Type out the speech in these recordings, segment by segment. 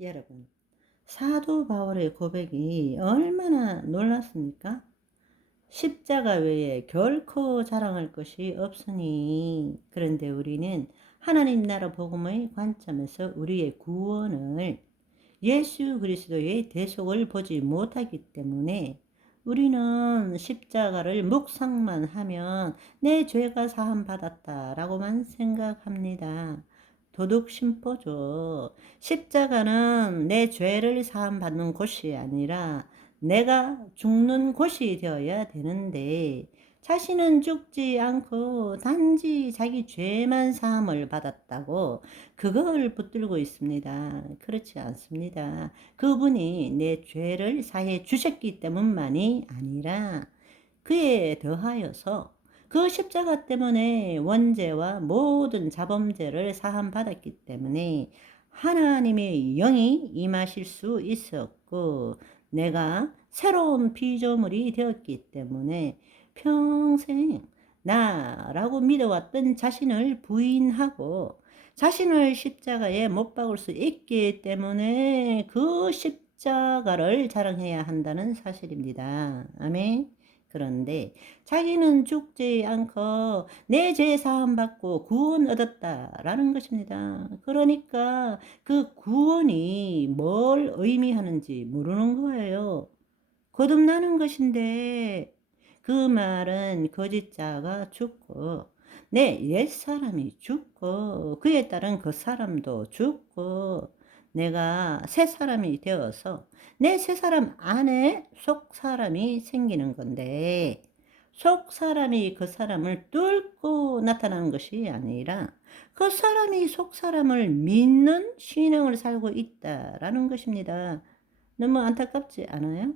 여러분, 사도 바울의 고백이 얼마나 놀랐습니까? 십자가 외에 결코 자랑할 것이 없으니. 그런데 우리는 하나님 나라 복음의 관점에서 우리의 구원을 예수 그리스도의 대속을 보지 못하기 때문에 우리는 십자가를 묵상만 하면 내 죄가 사함 받았다라고만 생각합니다. 도둑심보죠. 십자가는 내 죄를 사함 받는 곳이 아니라 내가 죽는 곳이 되어야 되는데, 자신은 죽지 않고 단지 자기 죄만 사함을 받았다고 그걸 붙들고 있습니다. 그렇지 않습니다. 그분이 내 죄를 사해 주셨기 때문만이 아니라 그에 더하여서 그 십자가 때문에 원죄와 모든 자범죄를 사함 받았기 때문에 하나님의 영이 임하실 수 있었고, 내가 새로운 피조물이 되었기 때문에 평생 나라고 믿어왔던 자신을 부인하고 자신을 십자가에 못 박을 수 있기 때문에 그 십자가를 자랑해야 한다는 사실입니다. 아멘. 그런데 자기는 죽지 않고 내 죄 사함 받고 구원 얻었다라는 것입니다. 그러니까 그 구원이 뭘 의미하는지 모르는 거예요. 거듭나는 것인데, 그 말은 거짓자가 죽고 내 옛사람이 죽고 그에 따른 그 사람도 죽고 내가 새 사람이 되어서 내 새 사람 안에 속 사람이 생기는 건데, 속 사람이 그 사람을 뚫고 나타나는 것이 아니라 그 사람이 속 사람을 믿는 신앙을 살고 있다라는 것입니다. 너무 안타깝지 않아요?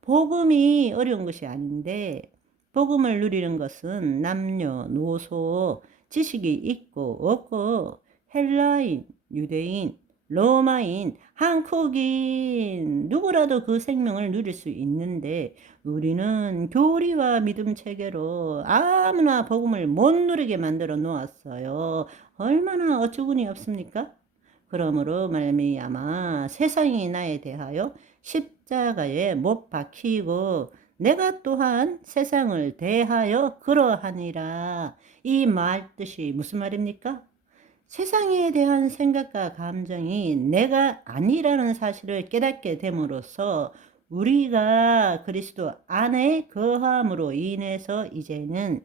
복음이 어려운 것이 아닌데, 복음을 누리는 것은 남녀노소, 지식이 있고 없고, 헬라인, 유대인, 로마인, 한국인 누구라도 그 생명을 누릴 수 있는데, 우리는 교리와 믿음 체계로 아무나 복음을 못 누리게 만들어 놓았어요. 얼마나 어처구니 없습니까? 그러므로 말미암아 세상이 나에 대하여 십자가에 못 박히고 내가 또한 세상을 대하여 그러하니라. 이 말 뜻이 무슨 말입니까? 세상에 대한 생각과 감정이 내가 아니라는 사실을 깨닫게 됨으로써 우리가 그리스도 안에 거함으로 인해서 이제는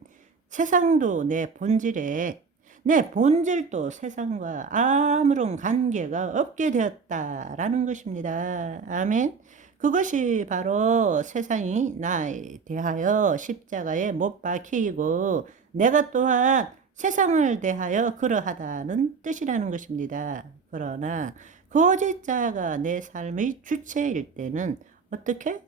세상도 내 본질에, 내 본질도 세상과 아무런 관계가 없게 되었다라는 것입니다. 아멘. 그것이 바로 세상이 나에 대하여 십자가에 못 박히고 내가 또한 세상을 대하여 그러하다는 뜻이라는 것입니다. 그러나 거짓자가 내 삶의 주체일 때는 어떻게?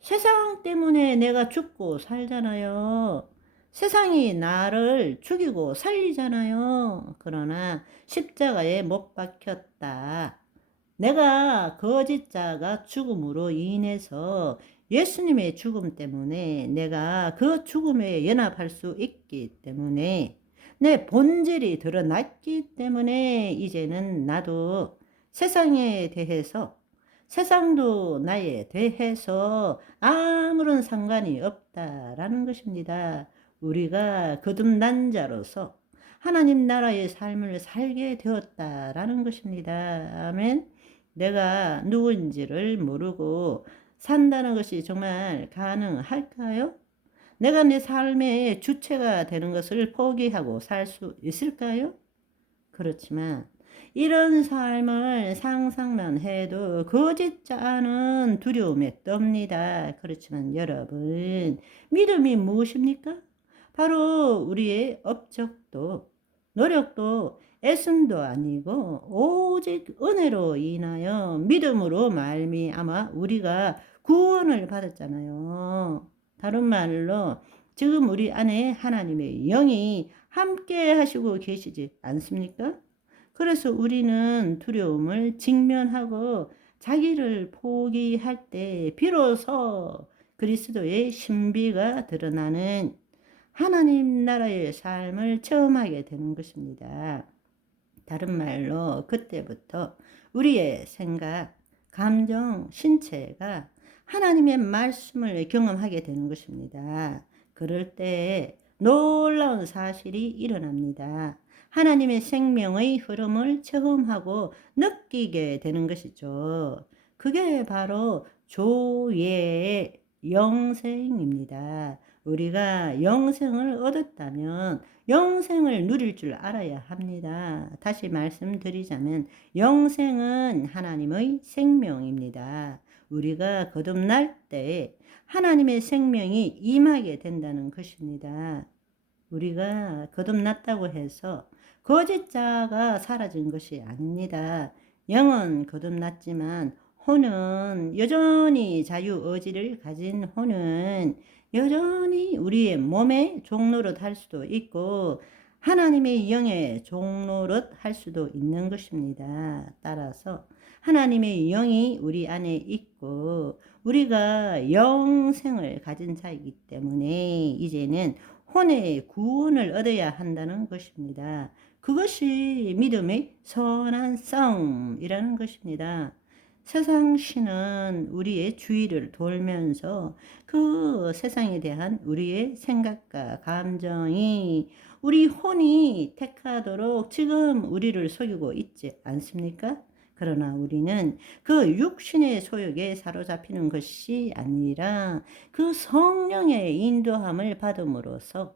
세상 때문에 내가 죽고 살잖아요. 세상이 나를 죽이고 살리잖아요. 그러나 십자가에 못 박혔다. 내가 거짓자가 죽음으로 인해서 예수님의 죽음 때문에 내가 그 죽음에 연합할 수 있기 때문에, 내 본질이 드러났기 때문에 이제는 나도 세상에 대해서, 세상도 나에 대해서 아무런 상관이 없다라는 것입니다. 우리가 거듭난 자로서 하나님 나라의 삶을 살게 되었다라는 것입니다. 아멘. 내가 누구인지를 모르고 산다는 것이 정말 가능할까요? 내가 내 삶의 주체가 되는 것을 포기하고 살 수 있을까요? 그렇지만 이런 삶을 상상만 해도 거짓자는 두려움에 떱니다. 그렇지만 여러분, 믿음이 무엇입니까? 바로 우리의 업적도 노력도 애씀도 아니고 오직 은혜로 인하여 믿음으로 말미암아 우리가 구원을 받았잖아요. 다른 말로 지금 우리 안에 하나님의 영이 함께 하시고 계시지 않습니까? 그래서 우리는 두려움을 직면하고 자기를 포기할 때 비로소 그리스도의 신비가 드러나는 하나님 나라의 삶을 체험하게 되는 것입니다. 다른 말로 그때부터 우리의 생각, 감정, 신체가 하나님의 말씀을 경험하게 되는 것입니다. 그럴 때 놀라운 사실이 일어납니다. 하나님의 생명의 흐름을 체험하고 느끼게 되는 것이죠. 그게 바로 조예의 영생입니다. 우리가 영생을 얻었다면 영생을 누릴 줄 알아야 합니다. 다시 말씀드리자면 영생은 하나님의 생명입니다. 우리가 거듭날 때 하나님의 생명이 임하게 된다는 것입니다. 우리가 거듭났다고 해서 거짓자가 사라진 것이 아닙니다. 영은 거듭났지만 혼은 여전히 자유의지를 가진 혼은 여전히 우리의 몸의 종노릇 할 수도 있고 하나님의 영의 종노릇 할 수도 있는 것입니다. 따라서 하나님의 영이 우리 안에 있고 우리가 영생을 가진 자이기 때문에 이제는 혼의 구원을 얻어야 한다는 것입니다. 그것이 믿음의 선한 싸움이라는 것입니다. 세상 신은 우리의 주위를 돌면서 그 세상에 대한 우리의 생각과 감정이 우리 혼이 택하도록 지금 우리를 속이고 있지 않습니까? 그러나 우리는 그 육신의 소욕에 사로잡히는 것이 아니라 그 성령의 인도함을 받음으로써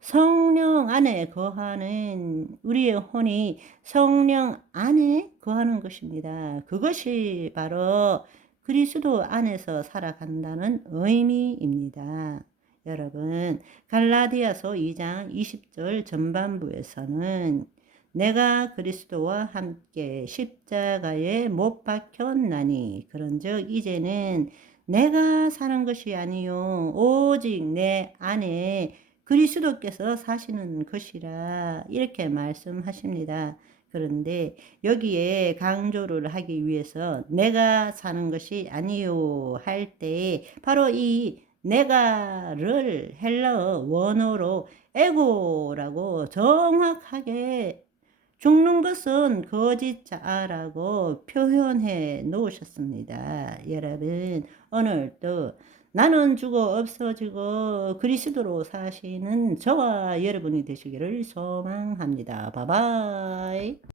성령 안에 거하는 우리의 혼이 성령 안에 거하는 것입니다. 그것이 바로 그리스도 안에서 살아간다는 의미입니다. 여러분, 갈라디아서 2장 20절 전반부에서는 내가 그리스도와 함께 십자가에 못 박혔나니 그런즉 이제는 내가 사는 것이 아니요 오직 내 안에 그리스도께서 사시는 것이라 이렇게 말씀하십니다. 그런데 여기에 강조를 하기 위해서 내가 사는 것이 아니요 할 때 바로 이 내가를 헬라어 원어로 에고라고 정확하게 죽는 것은 거짓자라고 표현해 놓으셨습니다. 여러분, 오늘도 나는 죽어 없어지고 그리스도로 사시는 저와 여러분이 되시기를 소망합니다. 바이바이.